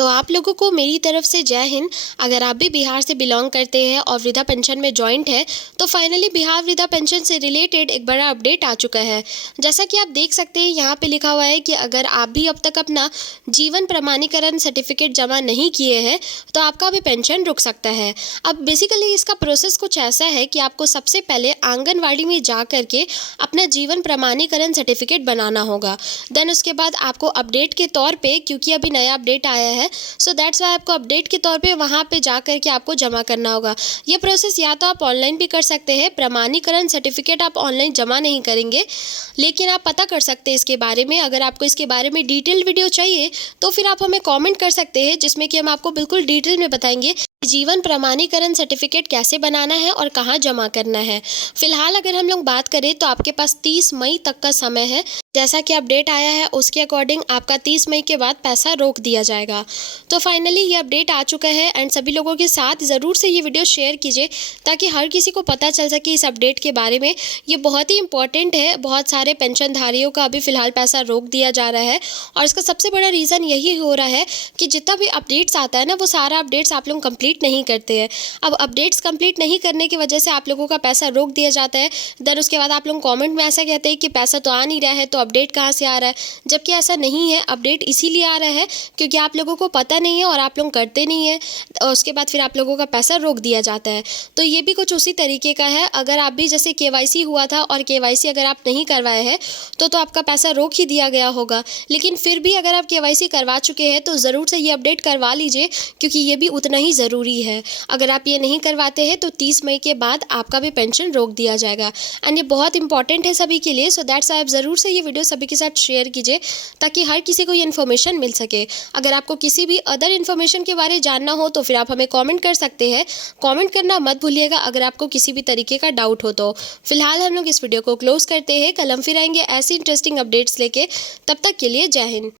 तो आप लोगों को मेरी तरफ से जय हिंद। अगर आप भी बिहार से बिलोंग करते हैं और वृद्धा पेंशन में जॉइंट है तो फाइनली बिहार वृद्धा पेंशन से रिलेटेड एक बड़ा अपडेट आ चुका है। जैसा कि आप देख सकते हैं यहाँ पे लिखा हुआ है कि अगर आप भी अब तक अपना जीवन प्रमाणीकरण सर्टिफिकेट जमा नहीं किए हैं तो आपका भी पेंशन रुक सकता है। अब बेसिकली इसका प्रोसेस कुछ ऐसा है कि आपको सबसे पहले आंगनवाड़ी में जा करके अपना जीवन प्रमाणीकरण सर्टिफिकेट बनाना होगा। देन उसके बाद आपको अपडेट के तौर पे, क्योंकि अभी नया अपडेट आया है सो दैट्स वाई आपको अपडेट के तौर पे वहाँ पे जा कर के आपको जमा करना होगा। ये प्रोसेस या तो आप ऑनलाइन भी कर सकते हैं, प्रमाणीकरण सर्टिफिकेट आप ऑनलाइन जमा नहीं करेंगे, लेकिन आप पता कर सकते हैं इसके बारे में। अगर आपको इसके बारे में डिटेल वीडियो चाहिए तो फिर आप हमें कमेंट कर सकते हैं, जिसमें कि हम आपको बिल्कुल डिटेल में बताएंगे जीवन प्रमाणीकरण सर्टिफिकेट कैसे बनाना है और कहाँ जमा करना है। फिलहाल अगर हम लोग बात करें तो आपके पास 30 मई तक का समय है। जैसा कि अपडेट आया है उसके अकॉर्डिंग आपका 30 मई के बाद पैसा रोक दिया जाएगा। तो फाइनली ये अपडेट आ चुका है एंड सभी लोगों के साथ ज़रूर से ये वीडियो शेयर कीजिए ताकि हर किसी को पता चल सके इस अपडेट के बारे में। ये बहुत ही इंपॉर्टेंट है। बहुत सारे पेंशनधारियों का अभी फ़िलहाल पैसा रोक दिया जा रहा है और इसका सबसे बड़ा रीज़न यही हो रहा है कि जितना भी अपडेट्स आता है ना, वो सारा अपडेट्स आप लोग कंप्लीट नहीं करते हैं। अब अपडेट्स कंप्लीट नहीं करने की वजह से आप लोगों का पैसा रोक दिया जाता है। देन उसके बाद आप लोग कमेंट में ऐसा कहते हैं कि पैसा तो आ नहीं रहा है तो अपडेट कहाँ से आ रहा है, जबकि ऐसा नहीं है। अपडेट इसीलिए आ रहा है क्योंकि आप लोगों को पता नहीं है और आप लोग करते नहीं है और उसके बाद फिर आप लोगों का पैसा रोक दिया जाता है। तो ये भी कुछ उसी तरीके का है। अगर आप भी जैसे केवाईसी हुआ था और केवाईसी अगर आप नहीं करवाए हैं तो आपका पैसा रोक ही दिया गया होगा, लेकिन फिर भी अगर आप केवाईसी करवा चुके हैं तो ज़रूर से ये अपडेट करवा लीजिए क्योंकि ये भी उतना ही ज़रूरी है। अगर आप ये नहीं करवाते हैं तो 30 मई के बाद आपका भी पेंशन रोक दिया जाएगा एंड ये बहुत इंपॉर्टेंट है सभी के लिए। सो दैट्स आप ज़रूर से ये वीडियो सभी के साथ शेयर कीजिए ताकि हर किसी को ये इन्फॉर्मेशन मिल सके। अगर आपको किसी भी अदर इन्फॉर्मेशन के बारे में जानना हो तो फिर आप हमें कमेंट कर सकते हैं। कमेंट करना मत भूलिएगा अगर आपको किसी भी तरीके का डाउट हो तो। फिलहाल हम लोग इस वीडियो को क्लोज करते हैं। कल हम फिर आएंगे ऐसी इंटरेस्टिंग अपडेट्स लेके। तब तक के लिए जय हिंद।